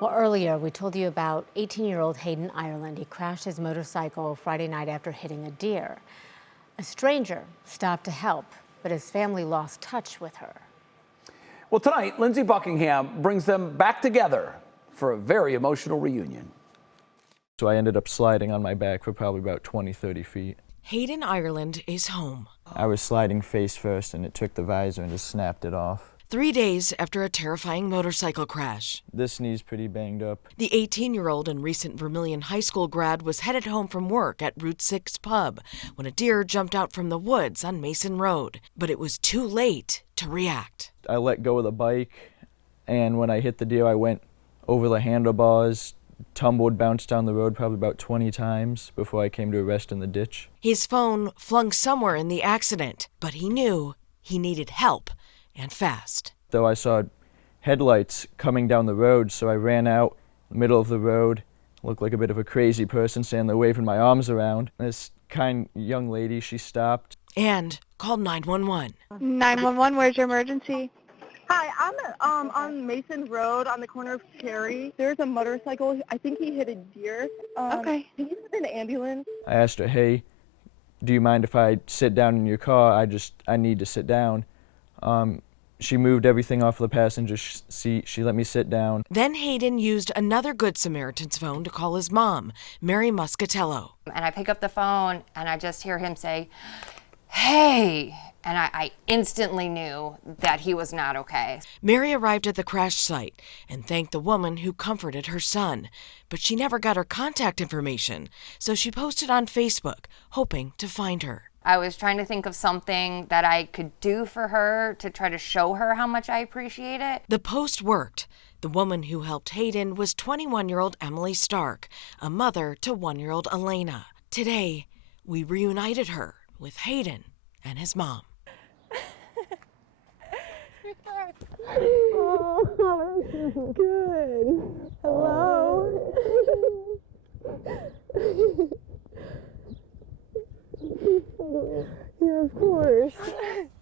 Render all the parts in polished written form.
Well, earlier we told you about 18-year-old Hayden Ireland. He crashed his motorcycle Friday night after hitting a deer. A stranger stopped to help, but his family lost touch with her. Well, tonight, Lindsay Buckingham brings them back together for a very emotional reunion. So I ended up sliding on my back for probably about 20, 30 feet. Hayden Ireland is home. I was sliding face first and it took the visor and just snapped it off. 3 days after a terrifying motorcycle crash. This knee's pretty banged up. The 18-year-old and recent Vermilion High School grad was headed home from work at Route 6 pub when a deer jumped out from the woods on Mason Road. But it was too late to react. I let go of the bike, and when I hit the deer, I went over the handlebars, tumbled, bounced down the road probably about 20 times before I came to a rest in the ditch. His phone flung somewhere in the accident, but he knew he needed help, and fast. Though I saw headlights coming down the road, so I ran out the middle of the road, looked like a bit of a crazy person standing there waving my arms around. This kind young lady, she stopped. And called 911. 911, where's your emergency? Hi, I'm on Mason Road on the corner of Cherry. There's a motorcycle. I think he hit a deer. Okay. Can you send an ambulance? I asked her, hey, do you mind if I sit down in your car? I need to sit down. She moved everything off the passenger seat. She let me sit down. Then Hayden used another Good Samaritan's phone to call his mom, Mary Muscatello. And I pick up the phone and I just hear him say, hey, and I instantly knew that he was not okay. Mary arrived at the crash site and thanked the woman who comforted her son, but she never got her contact information, so she posted on Facebook, hoping to find her. I was trying to think of something that I could do for her to try to show her how much I appreciate it. The post worked. The woman who helped Hayden was 21-year-old Emily Stark, a mother to 1-year-old Elena. Today, we reunited her with Hayden and his mom. Oh, good. Hello. Yeah, of course.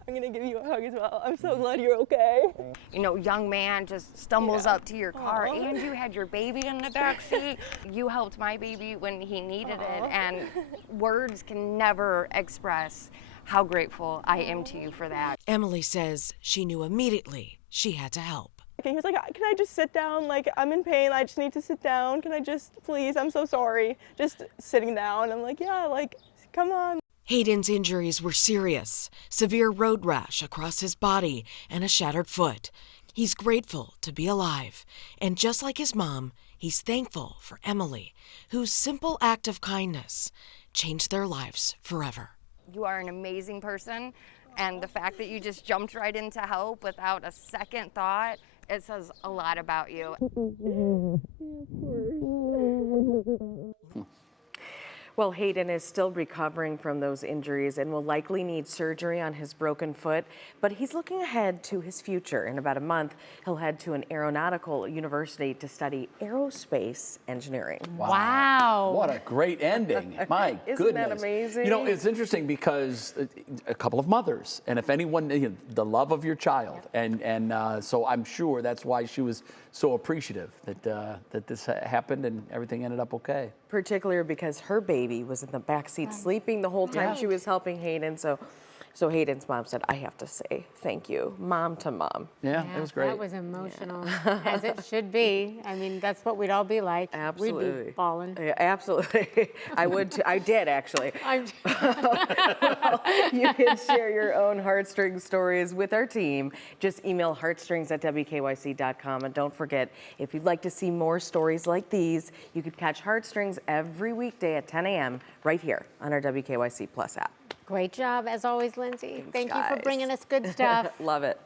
I'm gonna give you a hug as well. I'm so glad you're okay. You know, young man just stumbles up to your car and you had your baby in the back seat. You helped my baby when he needed it, and words can never express how grateful I am to you for that. Emily says she knew immediately she had to help. He was like, can I just sit down? Like, I'm in pain. I just need to sit down. Can I just, please? I'm so sorry. Just sitting down. I'm like, yeah, like, come on. Hayden's injuries were serious, severe road rash across his body and a shattered foot. He's grateful to be alive. And just like his mom, he's thankful for Emily, whose simple act of kindness changed their lives forever. You are an amazing person, and the fact that you just jumped right in to help without a second thought, it says a lot about you. Well, Hayden is still recovering from those injuries and will likely need surgery on his broken foot, but he's looking ahead to his future. In about a month, he'll head to an aeronautical university to study aerospace engineering. Wow. What a great ending. My Isn't goodness. that amazing? You know, it's interesting because a couple of mothers, and if anyone, you know, the love of your child. And so I'm sure that's why she was so appreciative that this happened and everything ended up okay. Particularly because her baby was in the back seat sleeping the whole time she was helping Hayden. So Hayden's mom said, I have to say thank you, mom to mom. Yeah, it was great. That was emotional, as it should be. I mean, that's what we'd all be like. Absolutely. We'd be bawling. Yeah, absolutely. I would too. I did actually. Well, you can share your own heartstrings stories with our team. Just email heartstrings@wkyc.com. And don't forget, if you'd like to see more stories like these, you could catch Heartstrings every weekday at 10 a.m. right here on our WKYC Plus app. Great job, as always, Lindsay. Thanks, Thank you for guys. bringing us good stuff. Love it.